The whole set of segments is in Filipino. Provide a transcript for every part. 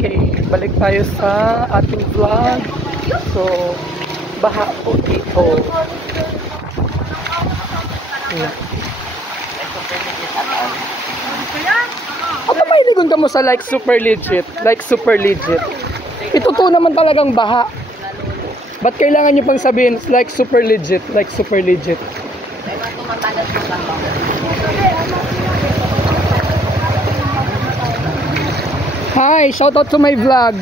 Okay, balik tayo sa ating vlog. So, baha po dito. Yeah. Ano may ligon ka mo sa like super legit? Like super legit. Ito to naman talagang baha. Ba't kailangan nyo pang sabihin like super legit? Like super legit. Hi, shout out to my vlog.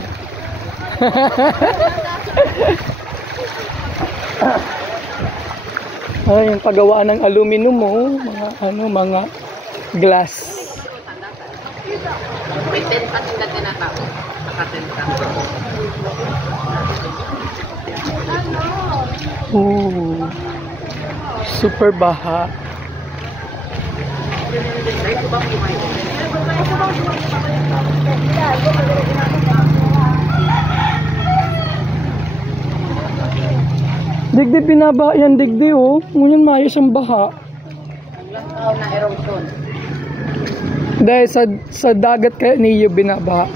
Ay, yung paggawa ng aluminum mo, mga glass. Ooh, super baha. Digdi binaba yan, digdi oh. Ngunyan maayos ang baha. Na erosion. Dahil sa dagat kaya niyo binaba.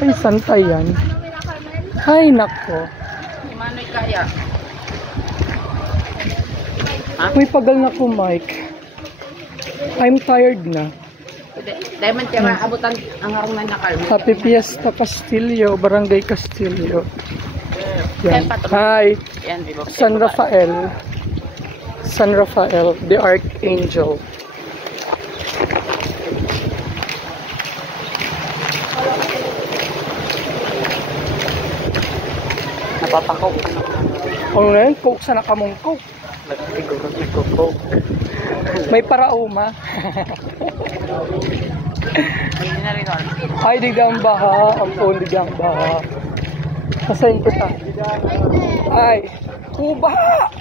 Ay, santay yan. Ay, nako. Manoy kaya. May pagal na ko, Mike. I'm tired na. Dahil man tira, abutan ang harong na nakal. Happy Fiesta Castillo, Barangay Castillo. Yan. Hi, San Rafael. San Rafael, the Archangel. Napapakaw ka na. Ano na yun? Coke sa nakamong Coke. May parauma. Ay, digang baha. Ampun, digang baha. Kasayin kita. Ay, baha!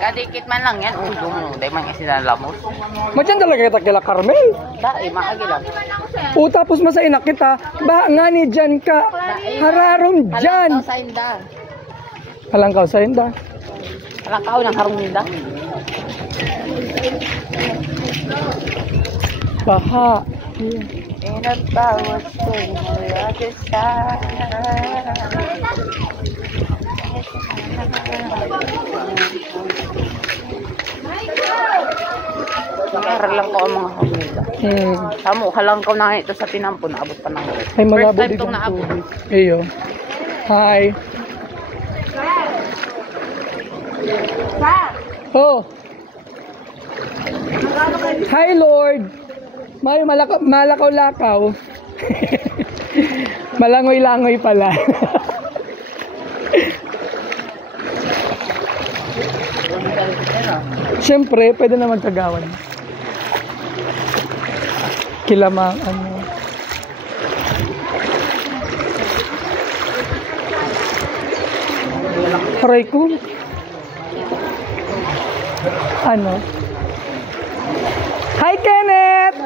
Kadikit man lang yan. Ulo mo. Dahil man kasi nalamos. Madyan talaga kita kila Carmel. Dahil, maagilang. O tapos masainak kita. Baha nga ni dyan ka. Hararong dyan. Halangkaw sa inda. Halangkaw sa inda. Halangkaw ng harong nila. Baha. Inabawat ko mula sa nangyari lang ko ang mga kamila. Tamo, halangkaw na ito sa Tinampo. Naabot pa ng ay, malabo first time din itong ang naabot. tubig. Eyo. Hi. Oh. Hi, Lord. May malakaw-lakaw. Malangoy-langoy pala. Siyempre, pwede na magkagawan. Kilamang ano. Aray ko. Ano? Hi, Kenneth!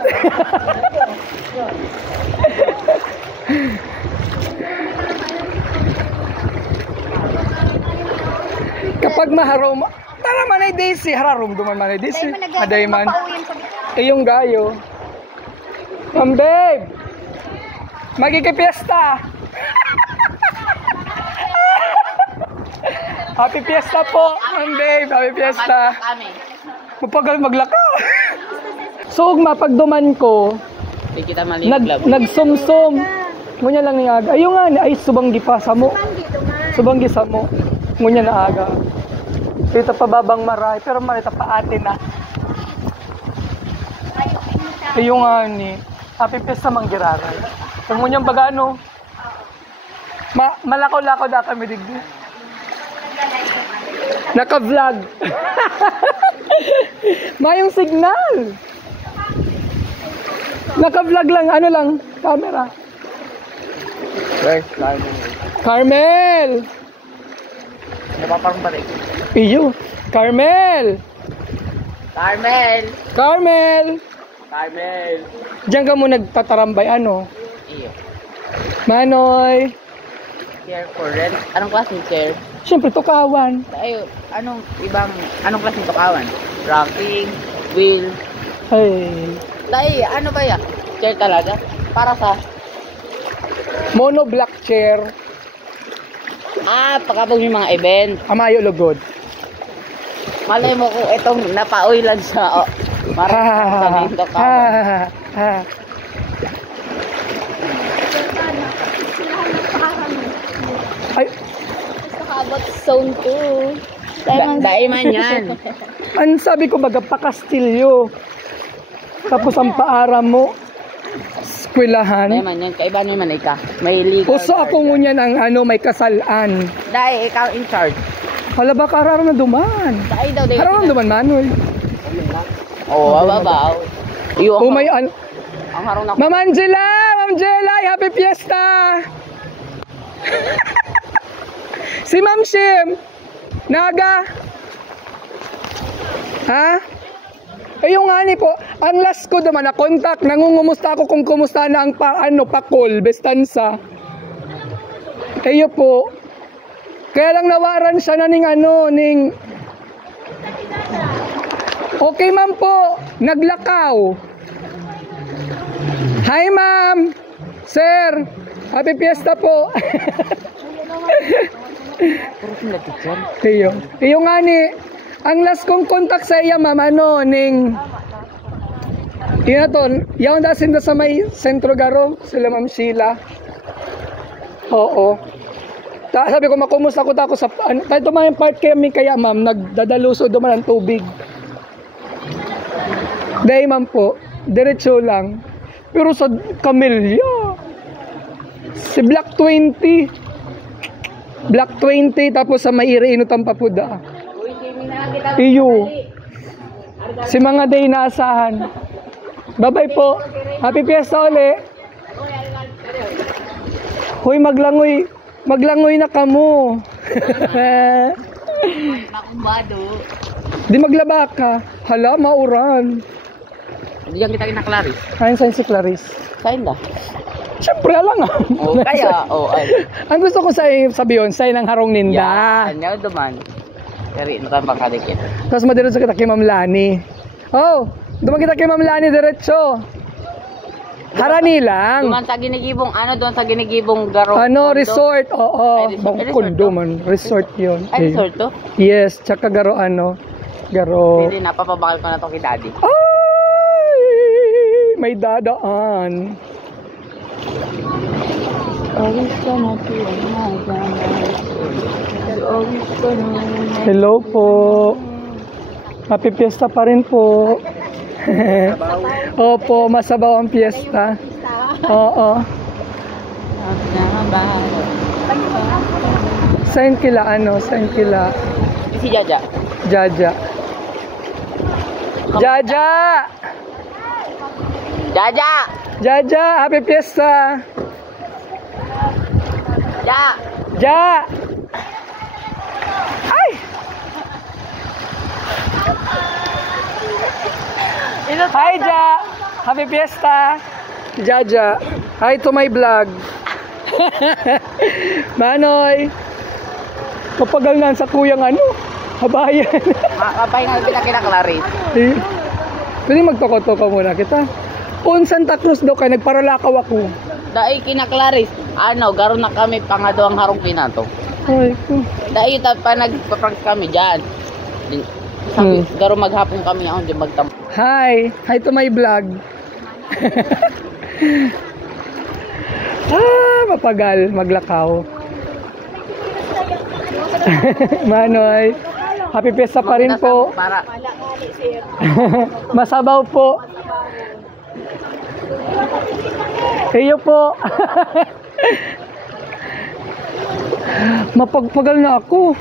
Kapag maharom, tara man ay Daisy, hararom duman man ay Daisy. Aday man. Iyong gayo. Babe! Magikipiesta! Happy Fiesta po, babe! Happy Fiesta! Mapagal maglakaw! So, mapagduman ko, nagsumsum. Ngunya lang ni aga. Ayun nga, ay subanggi pa sa mo. Subanggi sa mo. Ngunya na aga. Dito pa babang maray, pero marita pa atin na. Ayun nga ni, Happy Fiesta manggiraray. Kung ngunyang bagano, malakaw-lakaw na kami digdi. Naka-vlog. Mayong signal. Naka-vlog lang, ano lang, camera. Where's Carmel? Carmel! Napaparang balik. Iyo, Carmel! Carmel! Carmel! Carmel! Diyan ka mo nagtatarambay, ano? Iyo. Manoy! Chair for rent. Anong klaseng chair? Siyempre, tukawan. Ay, anong klaseng tukawan? Rocking, wheel. Ay. Tay, ano ba yan? Chair talaga? Para sa? Mono black chair. Pagkabog yung mga event. Amayo lugod. Malay mo kung itong napaulan sa... Marang sabihin ka. Ay, Nakabot zone 2. Daiman yan. ang sabi ko baga pa Castillo. Tapos ang paaram mo, eskwelahan. Daiman yan. Kaiba naman ikaw. May legal. Puso ako ngunyan ang may kasalan. Dai, ikaw in charge. Hala ba kararo na duman? Dai daw. Kararo na duman, Manoy. Babaw. Oh, may Ang harong na. Ma'am Angela! Ma'am Angela! Happy Fiesta! Si Ma'am Shim! Naga! Ha? Yung nga ni po, ang last ko naman na contact, nangungumusta ako kung kumusta na ang pakol, Bestanza. Kayo po. Kaya lang nawaran siya na ning okay ma'am po, naglakaw. Hi ma'am, sir, happy fiesta po. Iyo nga ni, ang last kong contact sa iya ma'am, yun na to, yaon dasin na sa may sentro garo, sila ma'am Sheila. Oo. Sabi ko, makumusta ko sa, kahit tumayang part kaya ma'am, nagdadaluso duman ang tubig. Dahil ma'am po, diretso lang. Pero sa Camellia, si Black 20, tapos sa may inutan pa po da. Iyo. Si mga day naasahan. Bye-bye po. Happy Fiesta uli. Hoy, maglangoy na kamo. Makumbado. Di maglaba ka. Hala, mauran. Hindi yan kita kinaklaris. Ayun sa'yo si Clarice. Saan da? Siyempre, alang ah. Ay. Ang gusto ko sa'yo sabihin, sa'yo ng harong ninda. Yan, duman. Kari, natambang kadikit. Tapos madiretso kita kay Ma'am Lani. Oh, duman kita kay Ma'am Lani diretso. Harani lang. Doon sa ginigibong garo. Ano, resort. Oo. Ay, resort. Bang kondo man. Resort yun. Ay, resort to? Yes, tsaka garo Garo. Hindi, napapabakal ko na to kay daddy. Ay! May dadaan. Hello po. Happy Fiesta pa rin po. Opo, masabaw ang fiesta. Oo. Sign kila Si Jaja. Jaja. Jaja, happy fiesta. Ja. Ay. Hi Ja. Happy fiesta. Jaja. Hi to my vlog. Manoy. Kapagal na sa kuyang habayan. Kapay nga kita kinaklaris. Pwede magtoko-toko muna kita. Kung Santa Cruz daw kayo, nagparalakaw ako. Dahil kinaklaris. Garo na kami pangado ang harong pinato. Ay ko. Dahil pa nagpaprank kami dyan. Sabi, garo maghapon kami ako dyan magtampo. Hi to my vlog. Mapagal, maglakaw. Manoy, happy fiesta pa rin po. Para Masabaw po. Iyo po. Mapagpagal na ako.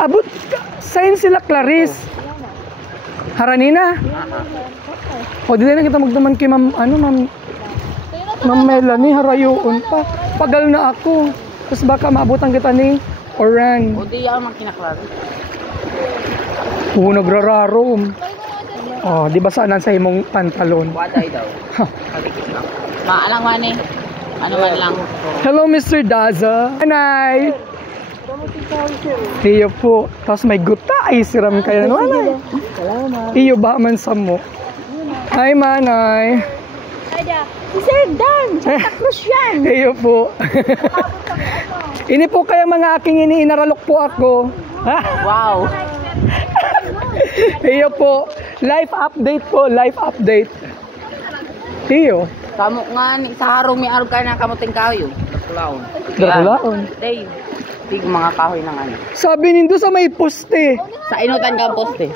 Abot, sign sila Clarice. Haranina. O, di na kita magduman kay Ma'am Melanie, harayoon pa. Pagal na ako. Tapos baka maabutan kita ni Oran. o di ako kinaklaris. Oo, nagrararo. Oh, di ba saan sa imong pantalon? Waday daw. Kadikit lang. Maalang man eh. Ano man lang. Hello, Mr. Daza. Anay. Iyo po. Tapos may guta. Ay, siram kayo. Ano? Iyo ba man sa mo? Hi, Manay. Si Sir Dan, Santa Cruz yan. Iyo po. Ini po kaya mga aking iniinaralok po ako. Wow. Iyo po. Life update po. Life update. Iyo. Kamu nga ni sa harong may arog kayo na kamuting kahoy. Dakulaon. Dakulaon? Day. Tig mga kahoy ng ano. Sabi nindo sa may poste. Sa inutan kang poste.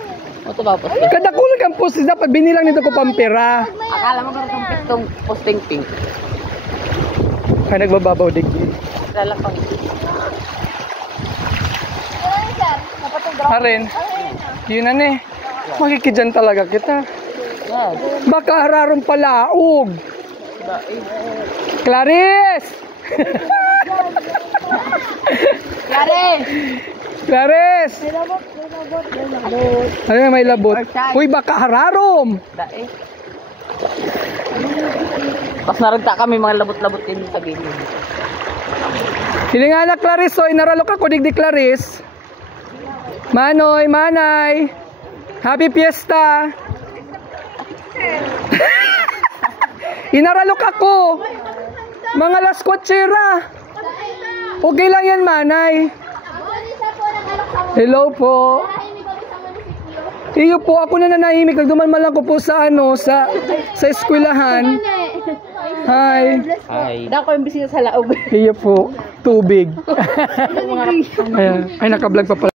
Ito ba poste? Kadakulang ang poste. Dapat binilang nito ko pampira. Akala mo kung itong posting pink. Ay, nagbababaw digdi. Lalapang. Harin. Yun na ne. Makikidyan talaga kita. Yes. Baka hararong palaog. Clarice! Clarice! Clarice! Ano yung may labot? Uy, baka hararom! Dae. Pas naragta kami mga labot-labot din sa gilid. Hindi nga na Clarice, so inaralok ako digdi Clarice. Manoy, Manay! Happy Fiesta! Inaralok ako! Mga Las Cuachera! Okay lang yan, Manay. Hello po. Iyo po, ako na nanahimik. Nagduman lang ko po sa sa eskwelahan. Hi. Hi. Dako yung bisita sa laog. Iyo po, tubig. Ayan. Ay, naka-vlog pa pala.